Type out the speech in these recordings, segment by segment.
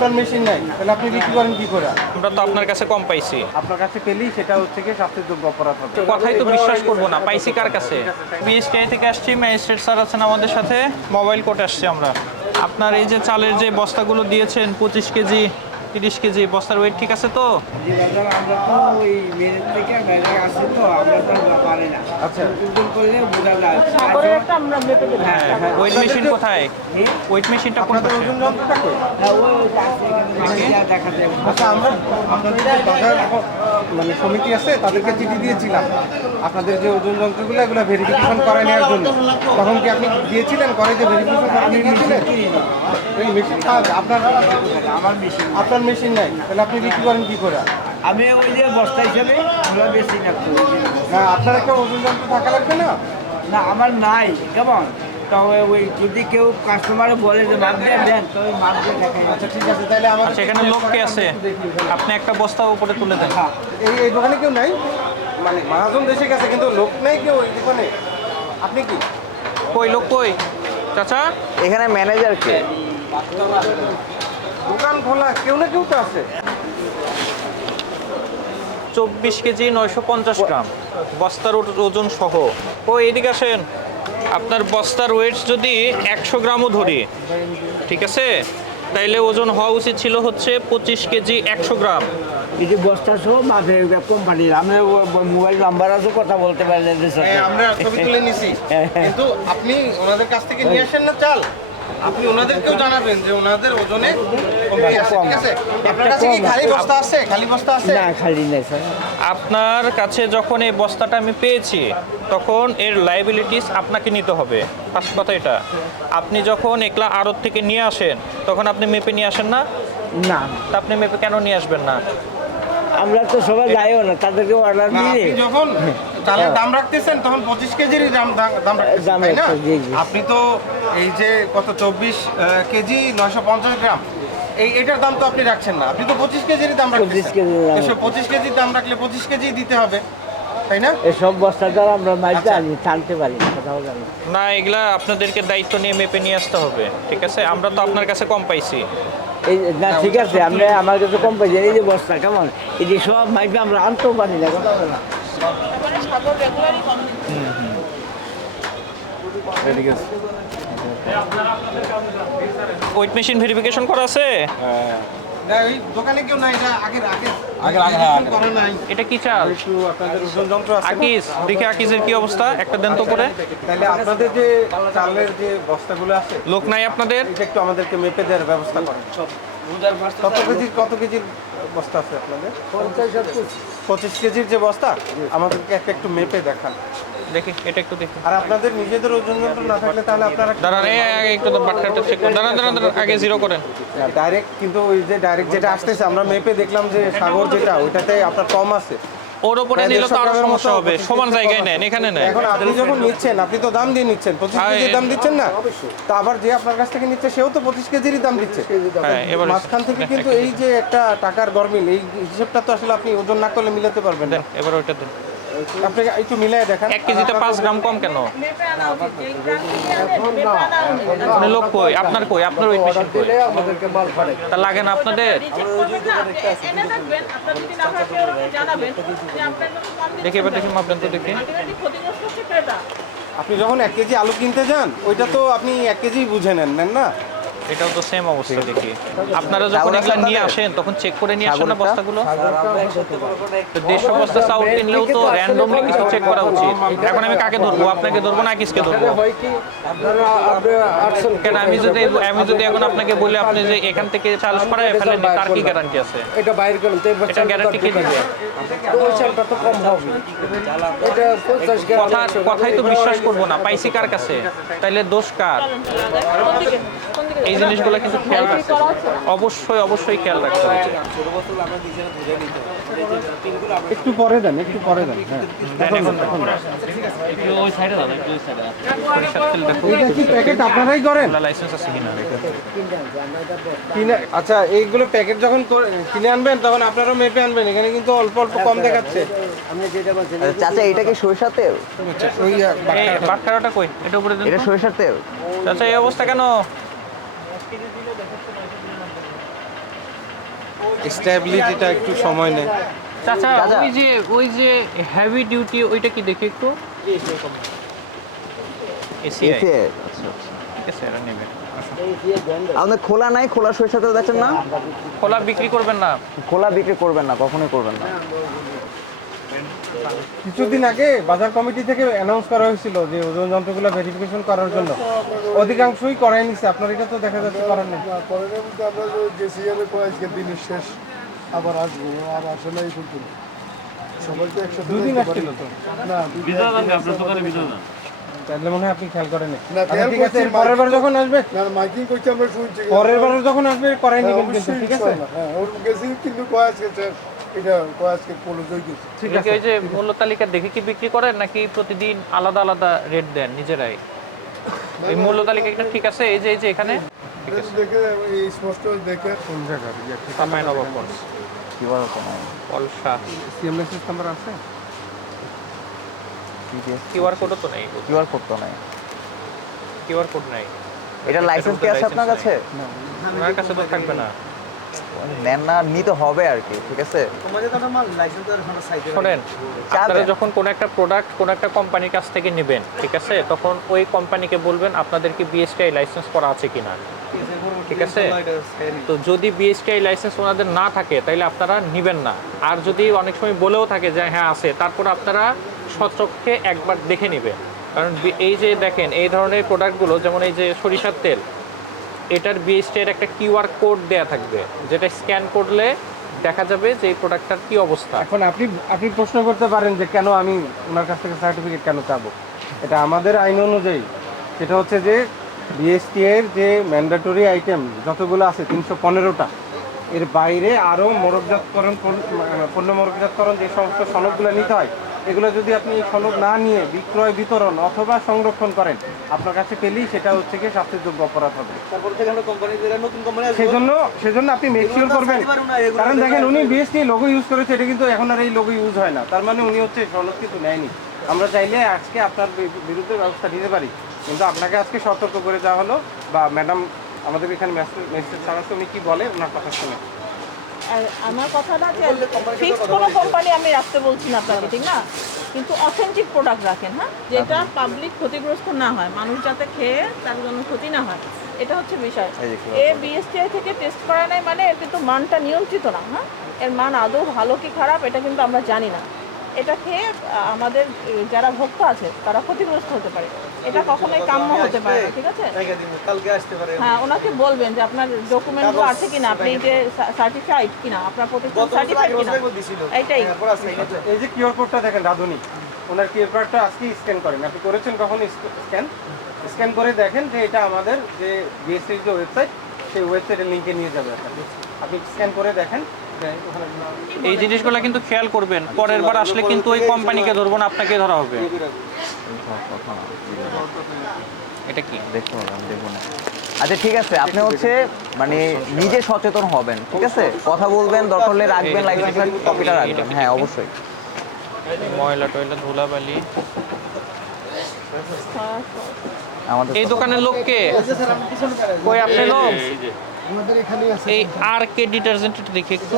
আপনার মেশিন নাই, তাহলে আপনি বিক্রি করেন কি করে? আমরা তো আপনার কাছে কম পাইছি। আপনার কাছে পেলেই সেটা হচ্ছে কি শাস্তিযোগ্য অপরাধ হবে। কথাই তো বিশ্বাস করবো না, পাইছি কার কাছে? বিএসটিআই থেকে আসছি, ম্যাজিস্ট্রেট স্যার আছেন আমাদের সাথে, মোবাইল কোর্টে আসছি আমরা। আপনার এই যে চালের যে বস্তাগুলো দিয়েছেন 25 কেজি 30 কেজি, বস্তার ওয়েট ঠিক আছে তো? জি বাজার, আমরা তো ওই মেরিট থেকে বাইরে আসি, তো আমরা তো পারি না। আচ্ছা, দুদিন করলে বোঝা যায়। হ্যাঁ, ওয়েট মেশিন কোথায়? ওয়েট মেশিনটা কোন আপনাদের পাশে? ওজন যন্ত্রটা কই? হ্যাঁ, ওই আছে এখানে দেখা যায়। আচ্ছা, আমরা আপনাদের যে বাজার মানে সমিতি আছে তাদেরকে চিঠি দিয়েছিলাম আপনাদের যে ওজন যন্ত্রগুলো এগুলো ভেরিফিকেশন করায় নেওয়ার জন্য। তখন কি আপনি দিয়েছিলেন, করে যে ভেরিফিকেশন করে নিয়েছিলেন? এই মেশিন আপনার আমার মেশিন, আপনার মেশিন নাই, তাহলে আপনি বিক্রি করেন কি করে? আমি ওই যে বস্তা হিসেবে আমরা বেশি না। না, আপনার একটা ওজন যন্ত্র থাকা লাগবে না? না, আমার নাই। কেমন তবে ওই যদি কেউ কাস্টমারে বলে যে মাপ দিয়ে দেন, তো ওই মাপ দিয়ে দেখাই। আচ্ছা, ঠিক আছে, তাহলে আমাদের আচ্ছা, এখানে লোক কে আছে? আপনি একটা বস্তা উপরে তুলে দেন। এই দোকানে কেউ নাই, মানে মহাজন দেশে গেছে কিন্তু লোক নেই কেউ এই দোকানে। আপনি কি কই লোক কই? চাচা, এখানে ম্যানেজার কে? দোকান খোলা, কেউ না কেউ তো আছে। 24 কেজি 950 গ্রাম বস্তার ওজন সহ। ও এদিকে আসেন। আপনার বস্তার ওয়েট যদি 100 গ্রামও ধরি, ঠিক আছে, তাইলে ওজন হওয়া উচিত ছিল হচ্ছে 25 কেজি 100 গ্রাম। এই যে বস্তা সহ মাপে কোম্পানির, আমি মোবাইল নাম্বার আছে, কথা বলতে পারলেন। আমরা ছবি তুলে নিছি, কিন্তু আপনি ওনাদের কাছ থেকে নিয়ে আসেন না চাল, আপনি ওনাদেরকেও জানাবেন যে ওনাদের ওজনে কমতি আছে, ঠিক আছে? আপনার কাছে কি খালি বস্তা আছে? খালি বস্তা আছে? না, খালি নেই স্যার। আপনার কাছে যখন এই বস্তাটা আমি পেয়েছি তখন এর লাইবিলিটিস আপনাকে নিতে হবে, ফার্স্ট কথা এটা। আপনি যখন একলা আড়ত থেকে নিয়ে আসেন তখন আপনি মেপে নিয়ে আসেন না? না, তা আপনি মেপে কেন নিয়ে আসবেন না? আমরা তো সবাই যাইও না, তাদেরকে অর্ডার না, দিয়ে আপনি যখন চালের দাম রাখতেছেন তখন 25 কেজিরই দাম রাখতেছেন, দাম তাই না? রাখতেছি, জি, জি। আপনি তো এই যে কত 24 কেজি 950 গ্রাম, এটার দাম তো আপনি রাখছেন না, আপনি তো 25 কেজিরই দাম 25 রাখতেছেন। কেজির দাম। তো 25 কেজির দাম রাখলে 25 কেজি দিতে হবে, তাই না? এসব বস্তা দ্বারা আমরা মাইতে আচ্ছা। আনি, টানতে পারি না, কোথাও জানি। না, এগুলা আপনাদেরকে দায়িত্ব নিয়ে মেপে নিয়ে আসতে হবে, ঠিক আছে? আমরা তো আপনার কাছে কম পাইছি। এই না, ঠিক আছে, আমরা আমার কাছে কম পাইছি। এই যে বস্তা কেমন, এই যে সব মাইপে আমরা আনতেও পারি না, কথা বলে না। ঠিক আছে। ওয়েট মেশিন ভেরিফিকেশন করা আছে? না, এই দোকানে কেউ নাই, এটা আগে করা নাই। এটা কি চাল? একটু আপনাদের ওজন যন্ত্র আছে না? আকিস, দেখি আকিসের কি অবস্থা, একটা দেন তো করে। তাহলে আপনাদের যে চালের যে বস্তাগুলো আছে লোক নাই আপনাদের? এটা একটু আমাদেরকে মেপে দেওয়ার ব্যবস্থা করেন। কত কেজির বস্তা আছে আপনাদের? 25 কেজির যে বস্তা, আমাদেরকে একটু মেপে দেখান। দেখি, এটা একটু দেখি। আর আপনাদের নিজেদের ওজন যন্ত্র না থাকলে তাহলে আপনারা দাঁড়ান, আগে একটু বাটখারাটা চেক করুন। দাঁড়ান, আগে জিরো করেন। ডাইরেক্ট, কিন্তু ওই যে ডাইরেক্ট যেটা আসতেছে আমরা মেপে দেখলাম যে সাগর যেটা ওইটাতে আপনার কম আছে। ওর উপরে নিলে তো আরো সমস্যা হবে। সমান জায়গায় নেন, এখানে নেন। এখন আপনি যখন নিচ্ছেন, আপনি তো দাম দিয়ে নিচ্ছেন, 25 কেজির দাম দিচ্ছেন না? তা আবার যে আপনার কাছ থেকে নিচ্ছে সেও তো 25 কেজিরই দাম দিচ্ছে। হ্যাঁ, এবার মাঝখান থেকে কিন্তু এই যে একটা টাকার গরমিল, এই হিসেবটা তো আসলে আপনি ওজন না করলে মিলাতে পারবেন না। দেন, এবার ওইটা দেন। আপনি একটু মিলাই দেখান। 1 কেজিতে 5 গ্রাম কম কেন? মানে লোক কই? আপনার কই? আপনার ওয়েট মেশিন কই? তা লাগে না আপনাদের? দেখি, এবার দেখি, মাপলেন তো দেখি। আপনি যখন 1 কেজি আলু কিনতে যান, ওইটা তো আপনি 1 কেজি বুঝে নেন না? এটাও তো সেম অবস্থা দেখি। আপনারা যখন এগুলা নিয়ে আসেন তখন চেক করে নিয়ে আসেন না বস্তাগুলো? তো 150 বস্তা চাউল কিনলেও তো র্যান্ডমলি কিছু চেক করা উচিত। এখন আমি কাকে ধরবো? আপনাকে ধরবো না আকিসকে ধরবো? কেন আমি যদি এখন আপনাকে বলি আপনি যে এখান থেকে চাল সরায় ফেলেন, তার কি গ্যারান্টি আছে? এটা বাইরে করুন, এটা গ্যারান্টি কি দিবে? তো কম হবে। এটা কথাই তো বিশ্বাস করবো না, পাইছি কার কাছে? তাইলে দোষ কার? এই জিনিসগুলো কিন্তু খেয়াল রাখতে হবে। অবশ্যই খেয়াল রাখতে হবে। একটু পরে দেন, হ্যাঁ। সরিষার তেল দেখো, এটা কি প্যাকেট আপনারাই করেন? লাইসেন্স আছে কিনা? আচ্ছা, এইগুলো প্যাকেট যখন কিনে আনবেন তখন আপনারাও মেপে আনবেন। এখানে কিন্তু অল্প কম দেখাচ্ছে। চাচা, এটা কি সরিষার তেল? ওই বাটখারাটা কই? এটা উপরে দেন এটা তো। সরিষার তেল? চাচা, এই অবস্থা কেন? স্টেবিলিটিটা একটু সময় নেয়। চাচা চাচা। ওই যে হেভি ডিউটি ওইটা কি দেখি একটু এসিআই এসে আচ্ছা আচ্ছা। ঠিক আছে এটা নেবেন। আপনার খোলা নাই, খোলা সরিষা তেল দেখছেন না? খোলা বিক্রি করবেন না? খোলা বিক্রি করবেন না, কখনোই করবেন না। কিছুদিন আগে বাজার কমিটি থেকে অ্যানাউন্স করা হয়েছিল যে ওজন যন্ত্রগুলো ভেরিফিকেশন করার জন্য, অধিকাংশই করাই নিছে। আপনার এটা তো দেখা যাচ্ছে করার নেই। পরের মধ্যে আমরা গেছি আমি আজকে দিনের শেষ আবার আসবো, আর আসে না এই পর্যন্ত সবাই তো একসাথে দুদিন যাইতে পারি আসছিল তো, না। তাহলে মনে হয় আপনি খেয়াল করেন। না, খেয়াল ঠিক আছে, করছি, পরের বার যখন আসবে, না মাইকিং করছি আমরা শুনছি। পরের বার যখন আসবে করাই হ্যাঁ, নেবেন কিন্তু, অবশ্যই ঠিক আছে? ইনশাআল্লাহ। হ্যাঁ, ওর গেছি কিন্তু কয় আজকে স্যার, এটা কয় আজকে পলো জয় গেছি। ঠিক এটা কি আছে। ওই যে মূল্য তালিকা দেখে কি বিক্রি করেন নাকি প্রতিদিন আলাদা আলাদা রেট দেন নিজেরাই? এই মূল্য তালিকা এটা ঠিক আছে, এই যে এখানে ঠিক আছে। দেখে এই স্পষ্ট দেখে কোন জায়গার সামাইন অফ কোর্স কি বলো তো নাই? পলসা সিএমএস নাম্বার আছে? কিউআর কোডও তো নেই, কিউআর কোড তো নাই। কিউআর কোড নাই। এটা লাইসেন্স কি আছে আপনার কাছে? ওনার কাছে তো থাকবে না। নেন না, নিতে হবে আর কি, ঠিক আছে? শোনেন, চাপেন। আপনারা যখন কোনো একটা প্রোডাক্ট কোনো একটা কোম্পানির কাছ থেকে নেবেন, ঠিক আছে, তখন ওই কোম্পানিকে বলবেন আপনাদের কি বিএসটিআই লাইসেন্স করা আছে কিনা, ঠিক আছে? তো যদি বিএসটিআই লাইসেন্স ওনাদের না থাকে তাহলে আপনারা নেবেন না। আর যদি অনেক সময় বলেও থাকে যে হ্যাঁ আছে, তারপর আপনারা সচক্ষে একবার দেখে নেবেন। কারণ এই যে দেখেন এই ধরনের প্রোডাক্টগুলো, যেমন এই যে সরিষার তেল, এটার বিএসটিআই এর একটা কিউআর কোড দেয়া থাকবে, যেটা স্ক্যান করলে দেখা যাবে যে এই প্রোডাক্টটার কি অবস্থা। এখন আপনি প্রশ্ন করতে পারেন যে কেন আমি ওনার কাছ থেকে সার্টিফিকেট কেন চাবো? এটা আমাদের আইন অনুযায়ী, সেটা হচ্ছে যে বিএসটি এর যে ম্যান্ডেটরি আইটেম যতগুলো আছে 315টা, এর বাইরে আরও পণ্য মোড়কজাতকরণ যে সমস্ত সনদগুলো নিতে হয়, এগুলো যদি আপনি এই সনদ না নিয়ে বিক্রয়, বিতরণ অথবা সংরক্ষণ করেন, আপনার কাছে পেলেই সেটা হচ্ছে গিয়ে শাস্তিযোগ্য অপরাধ হবে। সেজন্য আপনি মেক শিওর করবেন। কারণ দেখেন, উনি বিএসটি লোগো ইউজ করেছে, এটা কিন্তু এখন আর এই লোগো ইউজ হয় না। তার মানে উনি হচ্ছে সনদ কিন্তু নেয়নি। আমরা চাইলে আজকে আপনার বিরুদ্ধে ব্যবস্থা নিতে পারি, কিন্তু আপনাকে আজকে সতর্ক করে দেওয়া হলো। বা ম্যাডাম আমাদের এখানে মেসেজ ছাড়াচ্ছে, উনি কি বলে ওনার কথা শুনে। আর আমার কথাটা যে ফিক্সড কোনো কোম্পানি আমি রাখতে বলছি না আপনাকে, ঠিক না, কিন্তু অথেন্টিক প্রোডাক্ট রাখেন, হ্যাঁ, যেটা পাবলিক ক্ষতিগ্রস্ত না হয়, মানুষ যাতে খেয়ে তার জন্য ক্ষতি না হয়, এটা হচ্ছে বিষয়। এ বিএসটিআই থেকে টেস্ট করা নাই মানে এর কিন্তু মানটা নিয়ন্ত্রিত না, হ্যাঁ, এর মান আদৌ ভালো কি খারাপ এটা কিন্তু আমরা জানি না। এটা খেয়ে আমাদের যারা ভোক্তা আছে তারা ক্ষতিগ্রস্ত হতে পারে, এটা কখনোই কাম্য হতে পারে না, ঠিক আছে? হ্যাঁ, ওনাকে বলবেন যে আপনার ডকুমেন্টগুলো আছে কিনা, আপনি যে সার্টিফাইড কিনা, আপনার প্রতিষ্ঠান সার্টিফাইড কিনা, এইটাই। এই যে কিউআর কোডটা দেখেন রাধুনি, ওনার কিউআর কোডটা আজকে স্ক্যান করেন। আপনি করেছেন কখনো স্ক্যান করে দেখেন যে এটা আমাদের যে বিএসটির যে ওয়েবসাইট, সেই ওয়েবসাইটের লিঙ্কে নিয়ে যাবে আপনাকে। আপনি স্ক্যান করে দেখেন। এই জিনিসগুলো কিন্তু খেয়াল করবেন, পরের বার আসলে কিন্তু ওই কোম্পানিকে ধরবো না, আপনাকে ধরা হবে। এটা কি দেখতে হবে, আমি দেখবো না। আচ্ছা ঠিক আছে, আপনি হচ্ছে মানে নিজে সচেতন হবেন, ঠিক আছে? কথা বলবেন, দরকার হলে রাখবেন, লাইসেন্সের কপিটা রাখবেন। হ্যাঁ অবশ্যই। ময়লা টয়লা ধুলাবালি। আমাদের এই দোকানের লোককে কই আপনি লোক? আমাদের এখানে আছে। এই আর কে ডিটারজেন্ট দেখি একটু,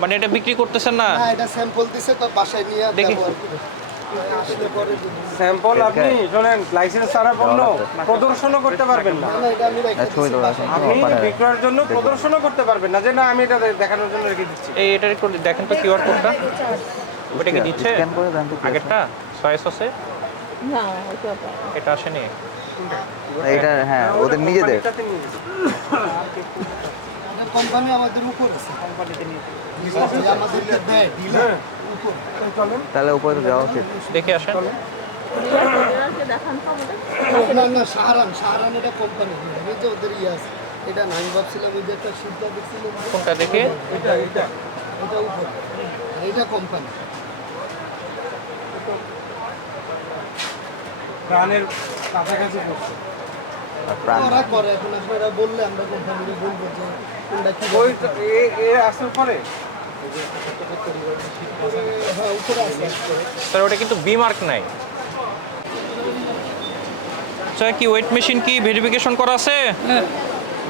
মানে এটা বিক্রি করতেছেন না? হ্যাঁ, এটা স্যাম্পল দিছে, তো বাসায় নিয়ে দেখি। ব্যবহার করবে। আসলে পরে যদি- স্যাম্পল আপনি শোনেন, লাইসেন্স ছাড়া পণ্য প্রদর্শনও করতে পারবেন না। না, এটা আমি রেখে ছবি দিছি তোলা বাসায়। আপনি বিক্রয়ের জন্য প্রদর্শনও করতে পারবেন না, যে না আমি এটা দেখানোর জন্য রেখে দিচ্ছি। এটার একটু দেখেন তো কিউআর কোডটা, ওটা কি দিচ্ছে স্ক্যান করে দেন তো কি আছে। আগেরটা সয়া সসে? না, ওটা পারে। এটা আসেনি। এটা হ্যাঁ ওদের নিজেদের। এটাতে নিয়ে যাবেন। এটা কোম্পানি আমাদের উপর আছে। কোম্পানিতে নিয়ে আমাদের যে দেয় ডিলার উপর। তাহলে উপরে তো যাওয়া উচিত। দেখে আসেন। ডিলারকে দেখান তো আমাদের। না না, সাহারান এটা কোম্পানি, এই যে ওদের ইয়ে আছে। এটা না, আমি ভাবছিলাম ওই যে একটা সিদ্ধা দেখছিলাম, কোনটা দেখে? এটা উপর, আর এটা কোম্পানি। প্রাণের কাছাকাছি পড়ছে। প্রাণ ওরা করে, এখন আপনারা বললে আমরা কোম্পানিকে বলবো যে কোনটা কি ওই তো এ আসার পরে হ্যাঁ উপরে আছে। স্যার ওটা কিন্তু বি মার্ক নাই। স্যার কি ওয়েট মেশিন কি ভেরিফিকেশন করা আছে?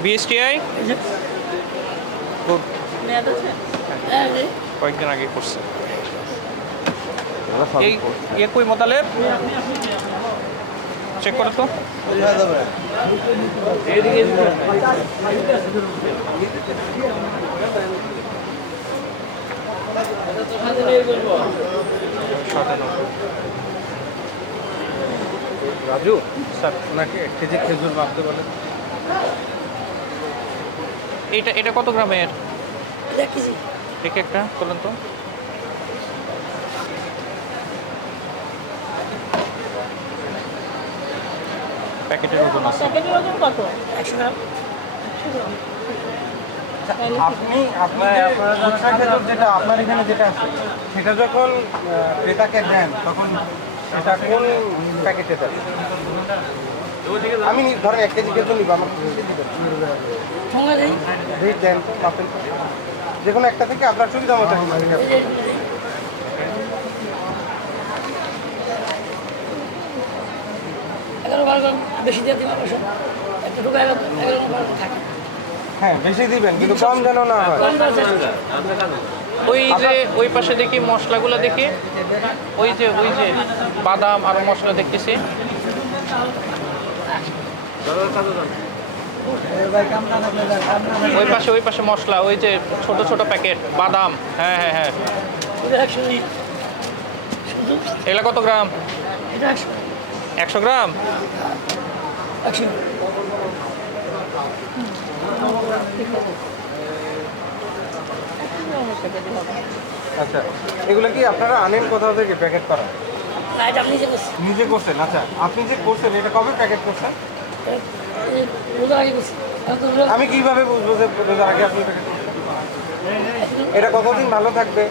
বিএসটিআই মেয়াদ আছে? কয়েকদিন আগে করছে। এই ইয়ে কই মোতালেব চেক করো তো। রাজু স্যার ওনাকে 1 কেজি খেজুর মাপতে বলেন। এটা এটা কত গ্রামের? দেখে একটা বলুন তো। প্যাকেটের ওজন আছে। প্যাকেটের ওজন কত? 100 গ্রাম। আপনি আপনার সরষা খেজুর যেটা আপনার এখানে যেটা আছে সেটা যখন ক্রেতাকে দেন তখন সেটা কোন প্যাকেটে দেন? আমি ধরেন 1 কেজি খেজুর নিব, আমার রেট দেন তো মাপেন তো। যে কোনো একটা থেকে আপনার সুবিধা মতো বেশি দিয়ে দিলাম একটা ঢুকা 11 থাকে। হ্যাঁ বেশি দিবেন কিন্তু কম যেন না হয়। ওই যে ওই পাশে দেখি মশলাগুলো দেখি, ওই যে বাদাম আর মশলা দেখতেছি। ওই পাশে মশলা, ওই যে ছোট ছোট প্যাকেট বাদাম। হ্যাঁ হ্যাঁ হ্যাঁ, এগুলা কত গ্রাম? 100 গ্রাম। আচ্ছা এগুলো কি আপনারা আনেন কোথাও থেকে প্যাকেট করা? নিজে করছেন? আচ্ছা আপনি যে করছেন এটা কবে প্যাকেট করছেন? আমি কিভাবে বুঝবো যে রোজার আগে আপনি প্যাকেট করছেন? এটা কতদিন ভালো থাকবে?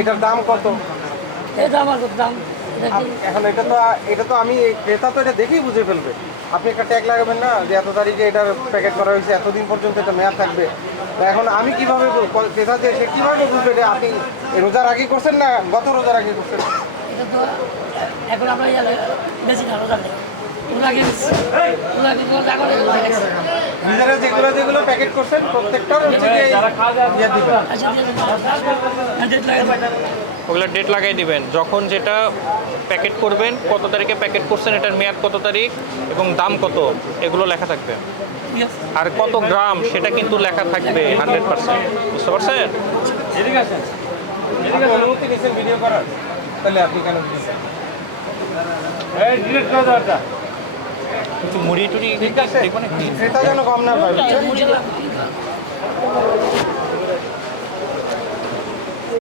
এটার দাম কত? এখন এটা তো আমি ক্রেতা তো এটা দেখেই বুঝে ফেলবে। আপনি একটা ট্যাগ লাগাবেন না যে এত তারিখে এটা প্যাকেট করা হয়েছে, এতদিন পর্যন্ত এটা মেয়াদ থাকবে। তা এখন আমি কিভাবে ক্রেতা যে সে কীভাবে বুঝবে যে আপনি রোজার আগে করছেন না গত রোজার আগে করছেন? এখন আমরা বেশি না রোজা নেই। নিজেরা যেগুলো প্যাকেট করছেন প্রত্যেকটার হচ্ছে যে ইয়ে দিবেন। ওগুলো ডেট লাগাই দিবেন, যখন যেটা প্যাকেট করবেন কত তারিখে প্যাকেট করছেন, এটার মেয়াদ কত তারিখ এবং দাম কত, এগুলো লেখা থাকবে। আর কত গ্রাম সেটা কিন্তু লেখা থাকবে 100%। বুঝতে পারছেন? আপনি অনুমতি নিয়েছেন ভিডিও করার, তাহলে আপনি কেন দিচ্ছেন? একটু মুড়ি টুড়ি ঠিক আছে, দেখুন একটু। ক্রেতা যেন কম না পায়।